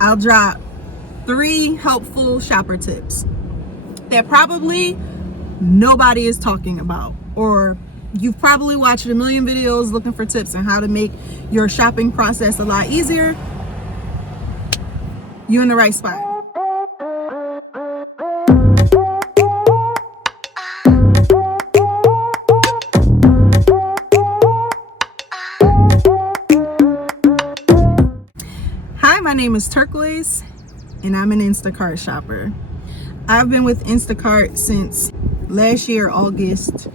I'll drop 3 helpful shopper tips that probably nobody is talking about, or you've probably watched a million videos looking for tips on how to make your shopping process a lot easier. You're in the right spot. Hi, my name is Turquoise, and I'm an Instacart shopper. I've been with Instacart since last year, August.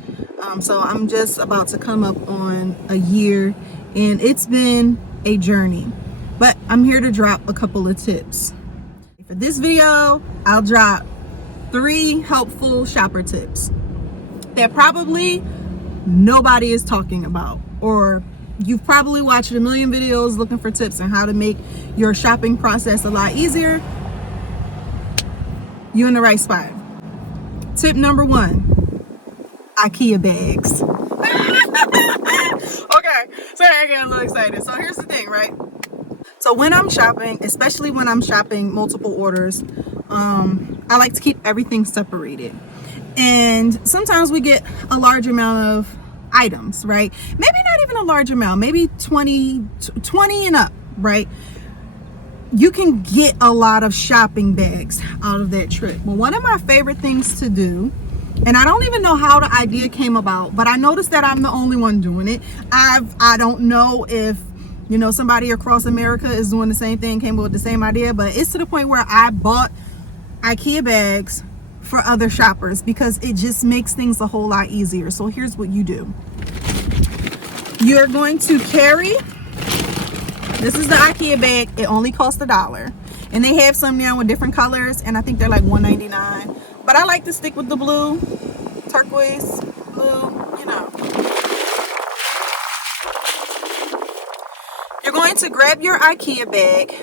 So I'm just about to come up on a year, and it's been a journey. But I'm here to drop a couple of tips. For this video, I'll drop 3 helpful shopper tips that probably nobody is talking about, or you've probably watched a million videos looking for tips on how to make your shopping process a lot easier. You're in the right spot. Tip number 1, IKEA bags. Okay, sorry, I get a little excited. So here's the thing, right? So when I'm shopping, especially when I'm shopping multiple orders, I like to keep everything separated. And sometimes we get a large amount of items, right? Maybe not even a large amount, maybe 20 and up, right? You can get a lot of shopping bags out of that trip. But one of my favorite things to do, and I don't even know how the idea came about, but I noticed that I'm the only one doing it. I don't know if, somebody across America is doing the same thing, came up with the same idea, but it's to the point where I bought IKEA bags for other shoppers because it just makes things a whole lot easier. So here's what you do. You're going to carry, this is the IKEA bag. It only costs $1. And they have some now with different colors, and I think they're like $1.99. But I like to stick with the blue, turquoise, blue, You're going to grab your IKEA bag.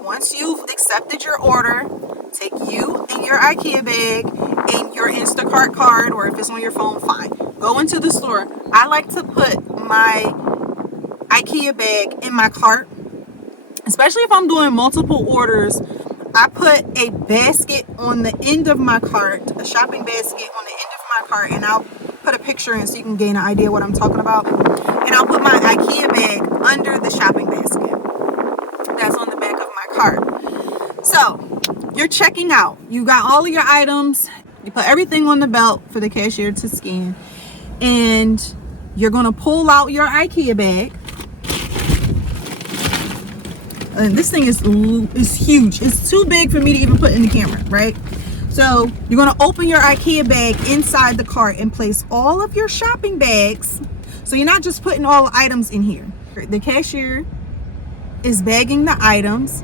Once you've accepted your order, take you and your IKEA bag and your Instacart card, or if it's on your phone, fine. Go into the store. I like to put my IKEA bag in my cart, especially if I'm doing multiple orders. I put a basket on the end of my cart, a shopping basket on the end of my cart, and I'll put a picture in so you can gain an idea what I'm talking about. And I'll put my IKEA bag under the shopping basket that's on the back of my cart. So you're checking out. You got all of your items. You put everything on the belt for the cashier to scan, and you're going to pull out your IKEA bag. And this thing is huge. It's too big for me to even put in the camera, right? So you're going to open your IKEA bag inside the cart and place all of your shopping bags. So you're not just putting all the items in here. The cashier is bagging the items,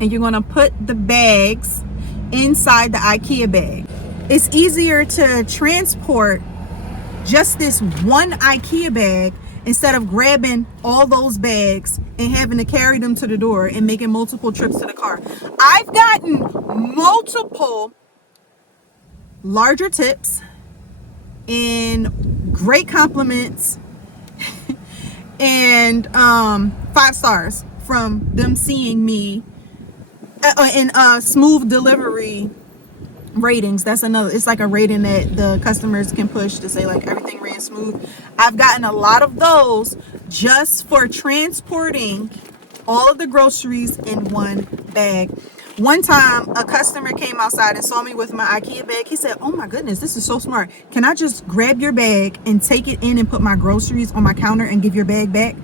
and you're going to put the bags inside the IKEA bag. It's easier to transport just this one IKEA bag instead of grabbing all those bags and having to carry them to the door and making multiple trips to the car. I've gotten multiple larger tips and great compliments and 5 stars from them seeing me in smooth delivery ratings. That's another, it's like a rating that the customers can push to say like everything ran smooth. I've gotten a lot of those just for transporting all of the groceries in one bag. One time a customer came outside and saw me with my IKEA bag. He said, "Oh my goodness, this is so smart. Can I just grab your bag and take it in and put my groceries on my counter and give your bag back?"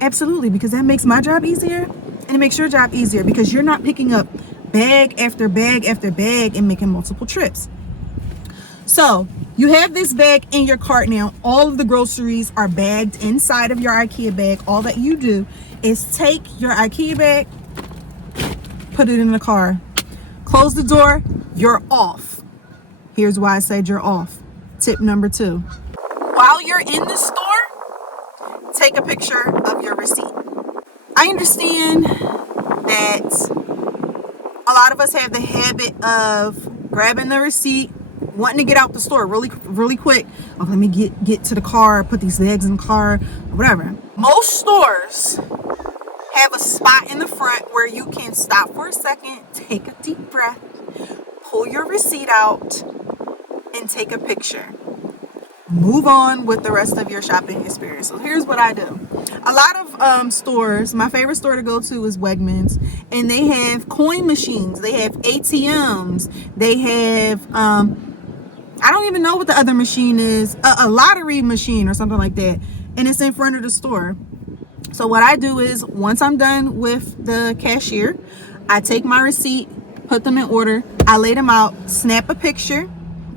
Absolutely, because that makes my job easier, and it makes your job easier because you're not picking up bag after bag after bag and making multiple trips. So you have this bag in your cart now. All of the groceries are bagged inside of your IKEA bag. All that you do is take your IKEA bag, put it in the car, close the door, you're off. Here's why I said you're off. Tip number 2. While you're in the store, take a picture of your receipt. I understand that a lot of us have the habit of grabbing the receipt, wanting to get out the store really quick. Oh, let me get to the car, put these bags in the car, whatever. Most stores have a spot in the front where you can stop for a second, take a deep breath, pull your receipt out, and take a picture. Move on with the rest of your shopping experience. So here's what I do. A lot of stores, my favorite store to go to is Wegmans, and they have coin machines, they have ATMs, they have I don't even know what the other machine is, a lottery machine or something like that, and it's in front of the store. So what I do is, once I'm done with the cashier, I take my receipt, put them in order, I lay them out, snap a picture,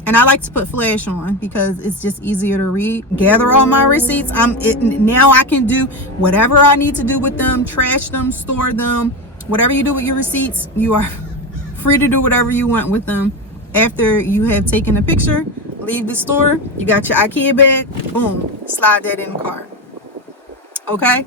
and I like to put flash on because it's just easier to read. Gather all my receipts. Now I can do whatever I need to do with them, trash them, store them, whatever you do with your receipts, you are free to do whatever you want with them. After you have taken a picture, leave the store, you got your IKEA bag, boom, slide that in the car. Okay?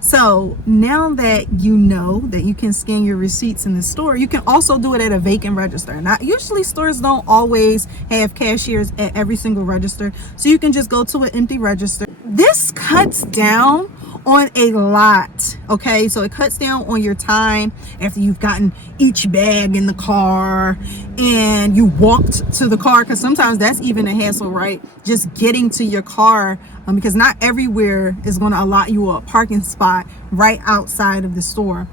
So now that you know that you can scan your receipts in the store, you can also do it at a vacant register. Now, usually stores don't always have cashiers at every single register, so you can just go to an empty register. This cuts down on a lot, okay? So it cuts down on your time after you've gotten each bag in the car and you walked to the car, because sometimes that's even a hassle, right? Just getting to your car, because not everywhere is going to allot you a parking spot right outside of the store.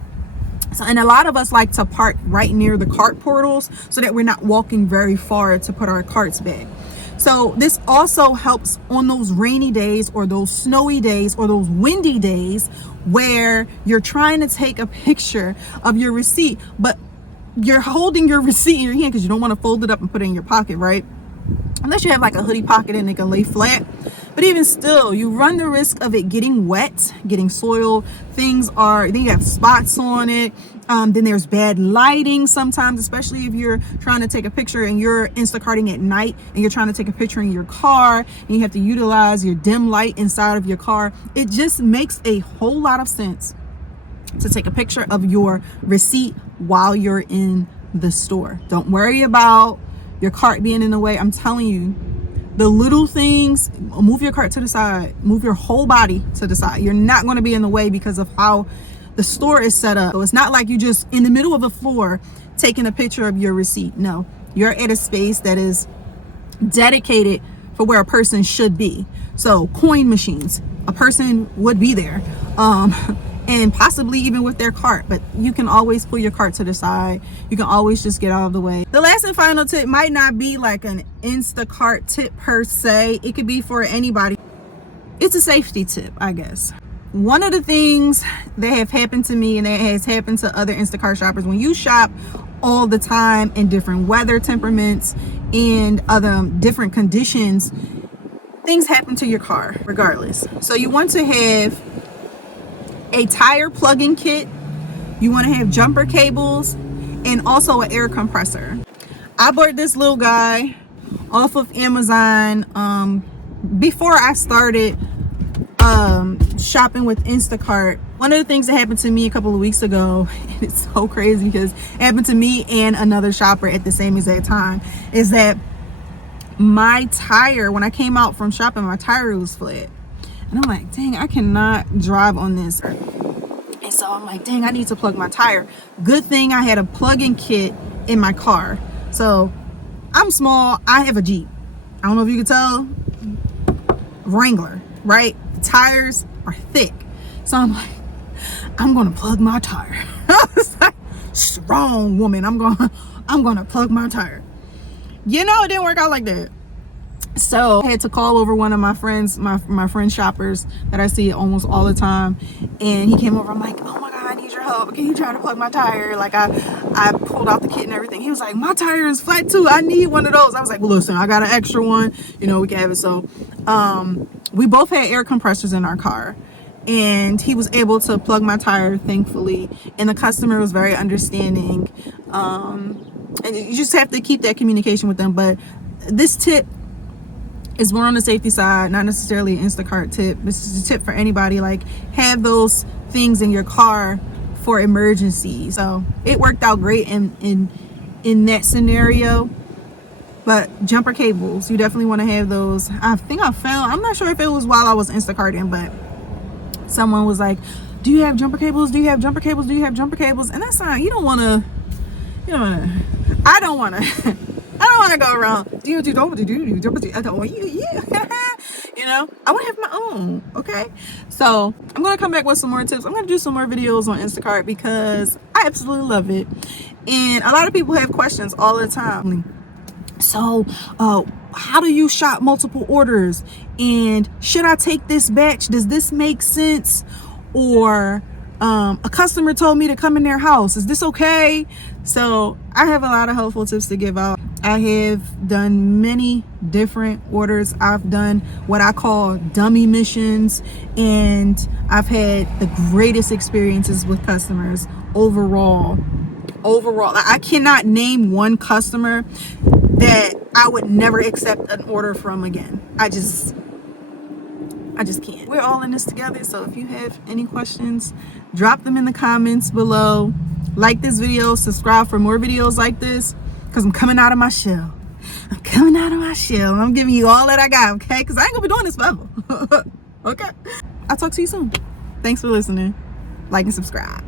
So, and a lot of us like to park right near the cart portals so that we're not walking very far to put our carts back. So this also helps on those rainy days or those snowy days or those windy days where you're trying to take a picture of your receipt, but you're holding your receipt in your hand because you don't want to fold it up and put it in your pocket, right? Unless you have like a hoodie pocket and it can lay flat. But even still, you run the risk of it getting wet, getting soiled. Then you have spots on it. Then there's bad lighting sometimes, especially if you're trying to take a picture and you're Instacarting at night and you're trying to take a picture in your car and you have to utilize your dim light inside of your car. It just makes a whole lot of sense to take a picture of your receipt while you're in the store. Don't worry about your cart being in the way. I'm telling you, the little things, move your cart to the side, move your whole body to the side. You're not going to be in the way because of how the store is set up. So it's not like you just in the middle of the floor taking a picture of your receipt. No, you're at a space that is dedicated for where a person should be. So coin machines, a person would be there, and possibly even with their cart, but you can always pull your cart to the side. You can always just get out of the way. The last and final tip might not be like an Instacart tip per se. It could be for anybody. It's a safety tip, I guess. One of the things that have happened to me and that has happened to other Instacart shoppers, when you shop all the time in different weather temperaments and other different conditions, things happen to your car regardless. So you want to have a tire plug-in kit, you want to have jumper cables, and also an air compressor. I bought this little guy off of Amazon before I started shopping with Instacart. One of the things that happened to me a couple of weeks ago, and it's so crazy because it happened to me and another shopper at the same exact time, is that my tire, when I came out from shopping, my tire was flat. And I'm like, dang, I cannot drive on this. And so I'm like, dang, I need to plug my tire. Good thing I had a plug-in kit in my car. So I'm small. I have a Jeep. I don't know if you can tell. Wrangler, right? The tires are thick. So I'm like, I'm going to plug my tire. I was like, strong woman. I'm going to plug my tire. You know, it didn't work out like that. So I had to call over one of my friends, my friend shoppers that I see almost all the time, and he came over. I'm like, oh my God, I need your help. Can you try to plug my tire? Like I pulled out the kit and everything. He was like, my tire is flat too. I need one of those. I was like, well, listen, I got an extra one. You know, we can have it. So we both had air compressors in our car, and he was able to plug my tire, thankfully. And the customer was very understanding. And you just have to keep that communication with them. But this tip is more on the safety side, not necessarily an Instacart tip. This is a tip for anybody. Like, have those things in your car for emergencies. So it worked out great in that scenario. But jumper cables, you definitely want to have those. I think I found, I'm not sure if it was while I was Instacarting, but someone was like, do you have jumper cables? Do you have jumper cables? Do you have jumper cables? And that's not, you don't want to, I don't want to, I don't want to go around, do you jumper? I don't want you, yeah. I want to have my own, okay? So I'm going to come back with some more tips. I'm going to do some more videos on Instacart because I absolutely love it. And a lot of people have questions all the time. So, how do you shop multiple orders? And should I take this batch? Does this make sense? Or a customer told me to come in their house. Is this okay? So I have a lot of helpful tips to give out. I have done many different orders. I've done what I call dummy missions, and I've had the greatest experiences with customers overall. I cannot name one customer that I would never accept an order from again. I just can't. We're all in this together, so if you have any questions, drop them in the comments below. Like this video, subscribe for more videos like this, because I'm coming out of my shell. I'm giving you all that I got, okay? Because I ain't gonna be doing this forever. Okay? I'll talk to you soon. Thanks for listening. Like and subscribe.